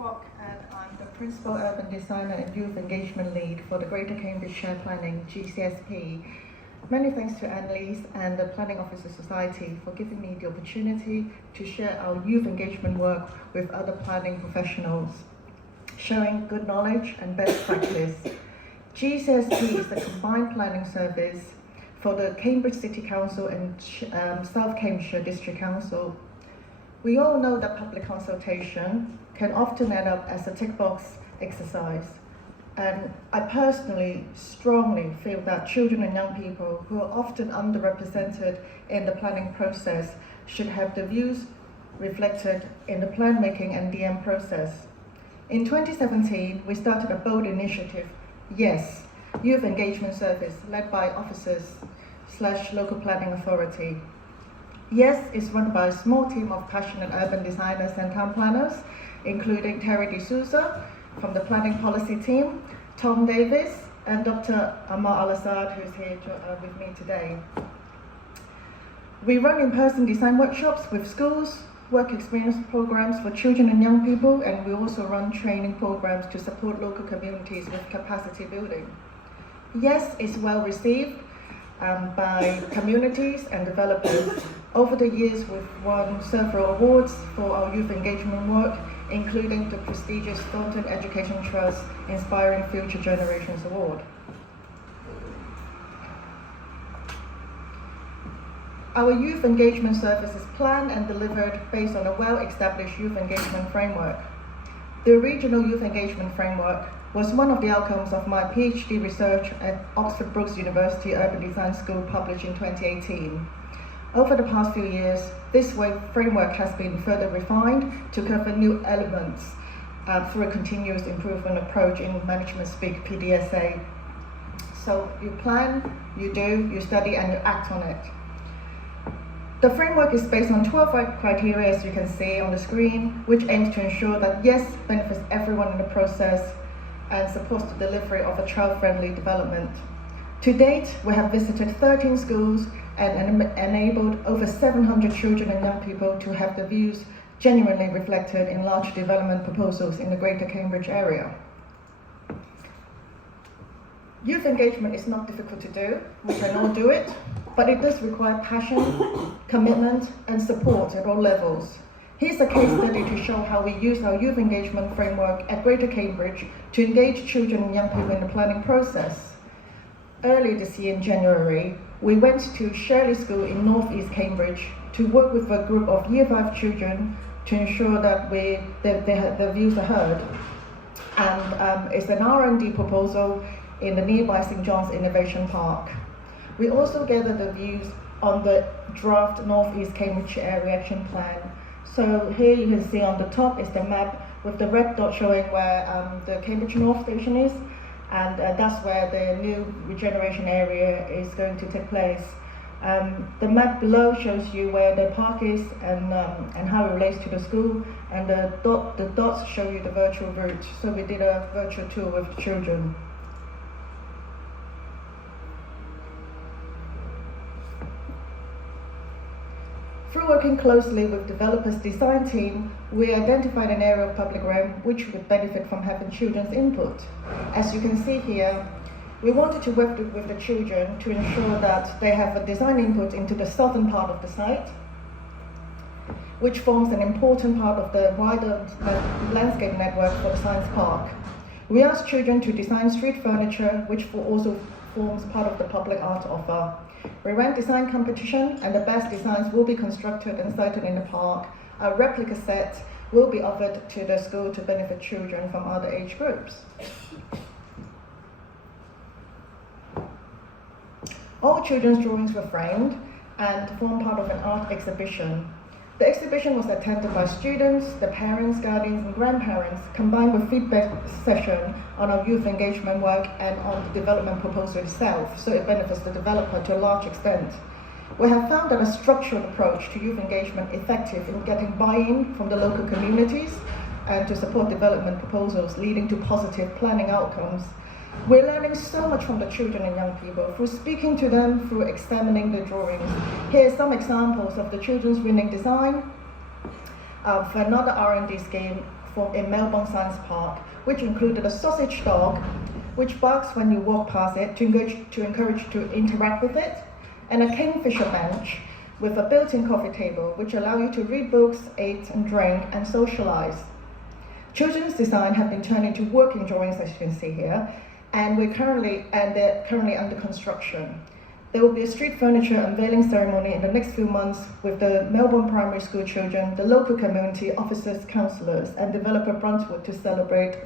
Kwok, and I'm the Principal Urban Designer and Youth Engagement Lead for the Greater Cambridgeshire Planning GCSP. Many thanks to Annalise and the Planning Officers Society for giving me the opportunity to share our youth engagement work with other planning professionals, sharing good knowledge and best practice. GCSP is the combined planning service for the Cambridge City Council and South Cambridgeshire District Council. We all know that public consultation can often end up as a tick box exercise. And I personally strongly feel that children and young people who are often underrepresented in the planning process should have their views reflected in the plan making and DM process. In 2017, we started a bold initiative, YES, Youth Engagement Service, led by officers/local planning authority. YES is run by a small team of passionate urban designers and town planners, including Terry D'Souza from the planning policy team, Tom Davis, and Dr. Amar Al-Assad, who's here with me today. We run in-person design workshops with schools, work experience programs for children and young people, and we also run training programs to support local communities with capacity building. YES is well received by communities and developers. Over the years, we've won several awards for our youth engagement work, including the prestigious Thornton Education Trust Inspiring Future Generations Award. Our youth engagement service is planned and delivered based on a well-established youth engagement framework. The regional youth engagement framework was one of the outcomes of my PhD research at Oxford Brookes University Urban Design School, published in 2018. Over the past few years, this framework has been further refined to cover new elements through a continuous improvement approach in management speak, PDSA. So you plan, you do, you study, and you act on it. The framework is based on 12 criteria, as you can see on the screen, which aims to ensure that YES benefits everyone in the process and supports the delivery of a child-friendly development. To date, we have visited 13 schools and enabled over 700 children and young people to have their views genuinely reflected in large development proposals in the Greater Cambridge area. Youth engagement is not difficult to do, we can all do it, but it does require passion, commitment, and support at all levels. Here's a case study to show how we use our youth engagement framework at Greater Cambridge to engage children and young people in the planning process. Earlier this year in January, we went to Shirley School in North East Cambridge to work with a group of Year 5 children to ensure that their views are heard. And it's an R&D proposal in the nearby St. John's Innovation Park. We also gathered the views on the draft North East Cambridge Area Action Plan. So here you can see on the top is the map with the red dot showing where the Cambridge North Station is, and that's where the new regeneration area is going to take place. The map below shows you where the park is and how it relates to the school, and the dots show you the virtual route. So we did a virtual tour with children. Through working closely with developers' design team, we identified an area of public realm which would benefit from having children's input. As you can see here, we wanted to work with the children to ensure that they have a design input into the southern part of the site, which forms an important part of the wider landscape network for the science park. We asked children to design street furniture, which also forms part of the public art offer. We ran design competition, and the best designs will be constructed and sited in the park. A replica set will be offered to the school to benefit children from other age groups. All children's drawings were framed and formed part of an art exhibition. The exhibition was attended by students, the parents, guardians, and grandparents, combined with feedback session on our youth engagement work and on the development proposal itself, so it benefits the developer to a large extent. We have found that a structured approach to youth engagement effective in getting buy-in from the local communities and to support development proposals, leading to positive planning outcomes. We're learning so much from the children and young people through speaking to them, through examining the drawings. Here are some examples of the children's winning design for another R&D scheme in Melbourne Science Park, which included a sausage dog, which barks when you walk past it to encourage you to interact with it, and a kingfisher bench with a built-in coffee table, which allow you to read books, eat and drink, and socialize. Children's design have been turned into working drawings, as you can see here, and they're currently under construction. There will be a street furniture unveiling ceremony in the next few months with the Melbourne primary school children, the local community, officers, councillors, and developer Brunswood to celebrate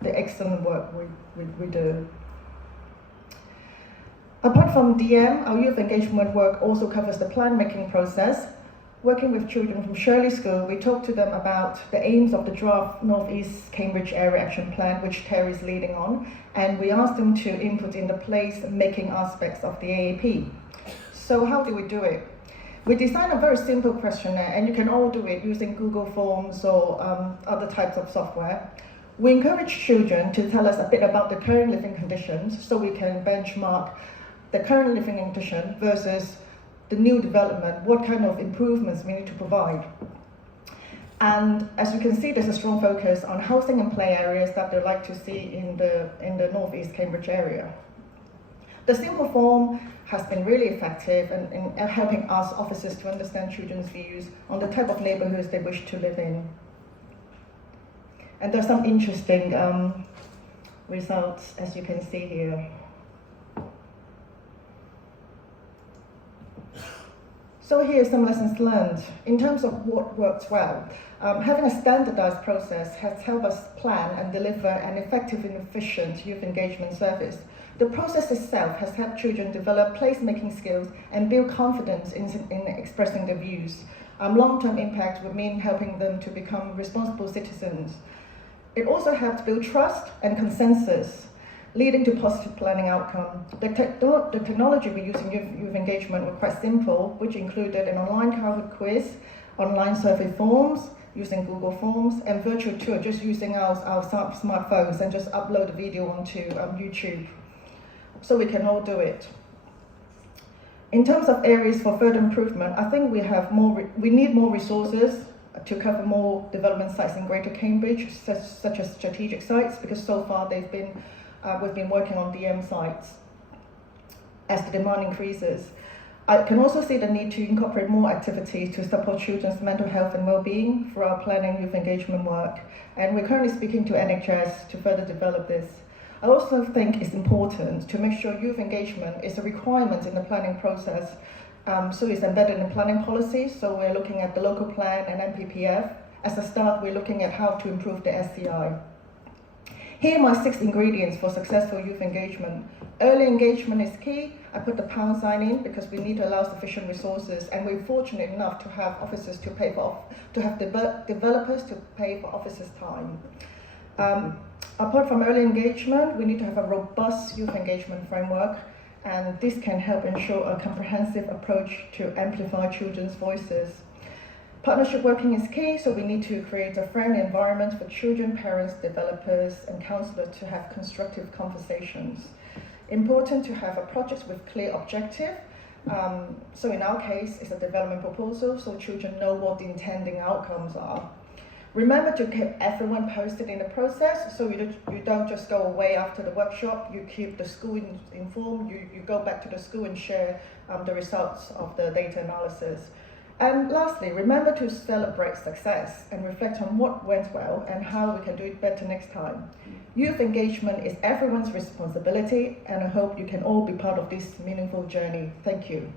the excellent work we do. Apart from DM, our youth engagement work also covers the plan making process. Working with children from Shirley School, we talked to them about the aims of the draft North East Cambridge Area Action Plan, which Terry is leading on, and we asked them to input in the place-making aspects of the AAP. So how do we do it? We designed a very simple questionnaire, and you can all do it using Google Forms or other types of software. We encourage children to tell us a bit about the current living conditions, so we can benchmark the current living condition versus the new development, what kind of improvements we need to provide. And as you can see, there's a strong focus on housing and play areas that they'd like to see in the North East Cambridge area. The simple form has been really effective in helping us officers to understand children's views on the type of neighbourhoods they wish to live in. And there's some interesting results, as you can see here. So here are some lessons learned. In terms of what works well, having a standardized process has helped us plan and deliver an effective and efficient youth engagement service. The process itself has helped children develop placemaking skills and build confidence in expressing their views. Long-term impact would mean helping them to become responsible citizens. It also helped build trust and consensus, leading to positive planning outcome. The technology we use in youth engagement were quite simple, which included an online Kahoot quiz, online survey forms using Google Forms, and virtual tour just using our smartphones and just upload the video onto YouTube. So we can all do it. In terms of areas for further improvement, I think we need more resources to cover more development sites in Greater Cambridge, such as strategic sites, because so far we've been working on DM sites. As the demand increases, I can also see the need to incorporate more activities to support children's mental health and well-being through our planning youth engagement work. And we're currently speaking to NHS to further develop this. I also think it's important to make sure youth engagement is a requirement in the planning process. So it's embedded in planning policy. So we're looking at the local plan and MPPF. As a start, we're looking at how to improve the SCI. Here are my 6 ingredients for successful youth engagement. Early engagement is key. I put the pound sign in because we need to allow sufficient resources, and we're fortunate enough to have officers to pay for, to have developers to pay for officers' time. Apart from early engagement, we need to have a robust youth engagement framework, and this can help ensure a comprehensive approach to amplify children's voices. Partnership working is key, so we need to create a friendly environment for children, parents, developers, and counsellors to have constructive conversations. Important to have a project with clear objective. So in our case, it's a development proposal, so children know what the intending outcomes are. Remember to keep everyone posted in the process, so you don't just go away after the workshop, you keep the school informed, you go back to the school and share the results of the data analysis. And lastly, remember to celebrate success and reflect on what went well and how we can do it better next time. Youth engagement is everyone's responsibility, and I hope you can all be part of this meaningful journey. Thank you.